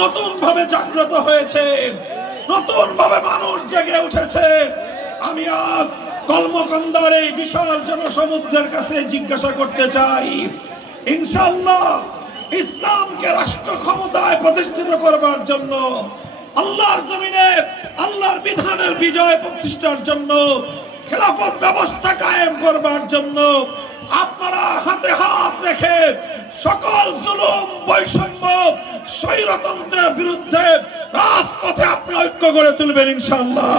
নতুন ভাবে জাগ্রত হয়েছে, নতুন ভাবে মানুষ জেগে উঠেছে। আমি আজ কলমকান্দার এই বিশাল জনসমুদ্রের কাছে জিজ্ঞাসা করতে চাই, ইনশাআল্লাহ ইসলামকে রাষ্ট্র ক্ষমতায় প্রতিষ্ঠিত করবার জন্য, আল্লাহর জমিনে আল্লাহর বিধানের বিজয় প্রতিষ্ঠার জন্য, খেলাফত ব্যবস্থা কায়েম করবার জন্য আপনারা হাতে হাত রেখে সকল জুলুম, বৈষম্য, স্বৈরতন্ত্রের বিরুদ্ধে রাজপথে আপনি ঐক্য গড়ে তুলবেন ইনশাআল্লাহ।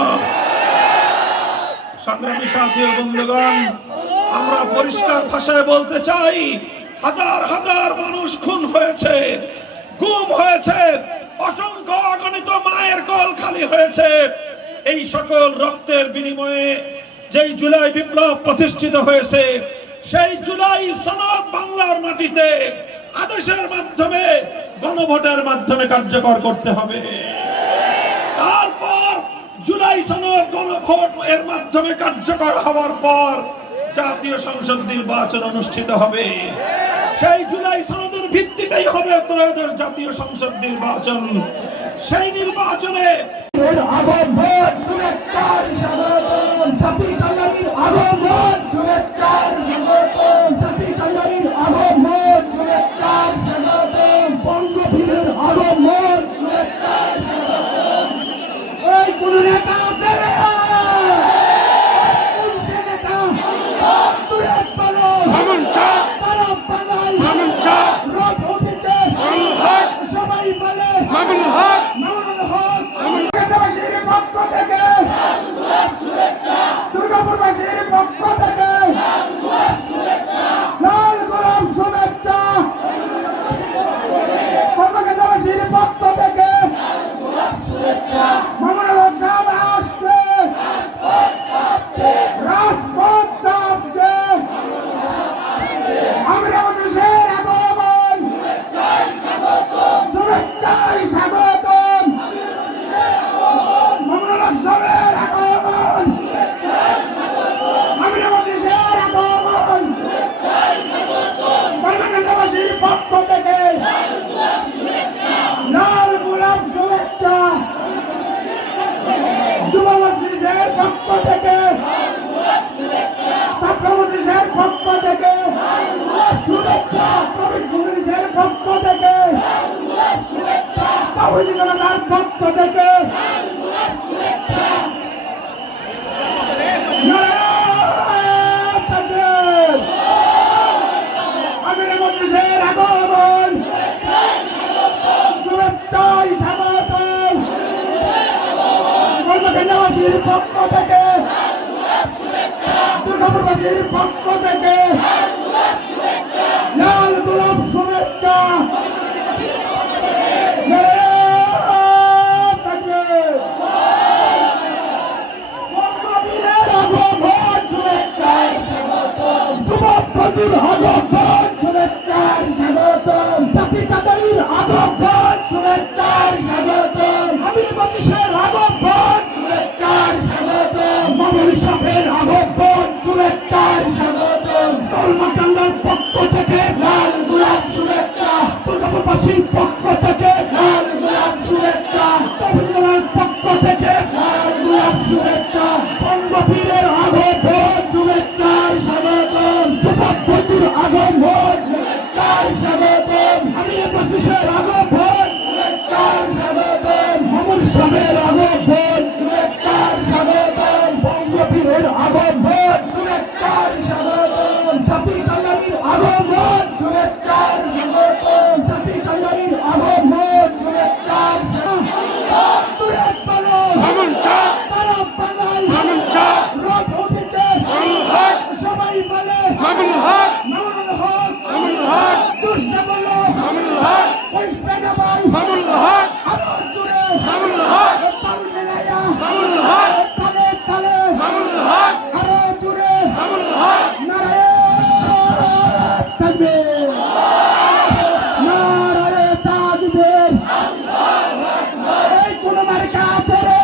সংগ্রামী সাথী ও বন্ধুগণ, আমরা পরিষ্কার ভাষায় বলতে চাই, হাজার হাজার মানুষ খুন হয়েছে, গুম হয়েছে, অসংখ্য অগণিত মায়ের কোল খালি হয়েছে। এই সকল রক্তের বিনিময়ে যেই জুলাই বিপ্লব প্রতিষ্ঠিত হয়েছে, সেই জুলাই সনদ বাংলার মাটিতে আদেশের মাধ্যমে, গণভোটের মাধ্যমে কার্যকর করতে হবে। তারপর জুলাই সনদ গণভোট এর মাধ্যমে কার্যকর হওয়ার পর জাতীয় সংসদ নির্বাচন অনুষ্ঠিত হবে। সেই জুলাই সনদের ভিত্তিতেই হবে ত্রয়োদশ জাতীয় সংসদ নির্বাচন। সেই নির্বাচনে পক্ষ থেকে, দুর্গাপুরবাসীর পক্ষ থেকে লাল গোলাপ শুভেচ্ছা। জাতি কাতারির আগমন শুভেচ্ছার স্বাগতম, আমির বাতিশের আগমন শুভেচ্ছার স্বাগতম, মামুন সাহেবের আগমন শুভেচ্ছার স্বাগতম, কলমাকান্দার পক্ষ থেকে লাল গোলাপ শুভেচ্ছা, দুর্গাপুরবাসীর পক্ষ থেকে লাল গোলাপ শুভেচ্ছা, তমিলনাড়ুর পক্ষ থেকে লাল গোলাপ শুভেচ্ছা, বঙ্গবীরের আগমন শুভেচ্ছার স্বাগতম, যুবক বন্ধুর আগমন শুভেচ্ছার স্বাগতম, আমির বাতিশের আগমন শুভেচ্ছার স্বাগতম, মামুন সাহেবের আগমন শুভেচ্ছার স্বাগতম, বঙ্গবীরের আগমন শুভেচ্ছার স্বাগতম, জাতি কান্ডারির আগমন শুভেচ্ছার স্বাগতম, জাতি কান্ডারির আগমন শুভেচ্ছার সবাই বলে মামুনুল হক, মামুনুল হক, মামুনুল হক, দুষ্টা বলো মামুনুল হক, পয়সা ভাই মামুনুল হক, আরো জুড়ে মামুনুল হক, তাল মেলায়া মামুনুল হক, তালে তালে মামুনুল হক, আরো জুড়ে মামুনুল হক, নারায়ে তাকবীর, নারায়ে তাকবীর, আল্লাহু আকবার। এই কোন মার্কা আছে রে?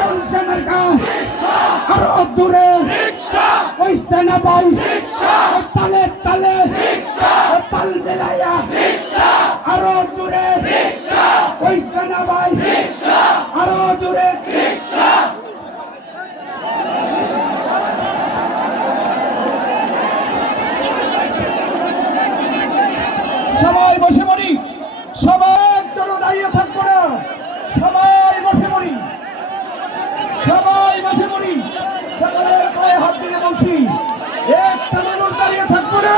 কোন সে মার্কা? আরো জুড়ে ওই সেনা ভাই তালে তালে তাল মেলায়া আরো জুড়ে হাত দিয়ে বলছি একটা মানুষ দাঁড়িয়ে থাকবো না।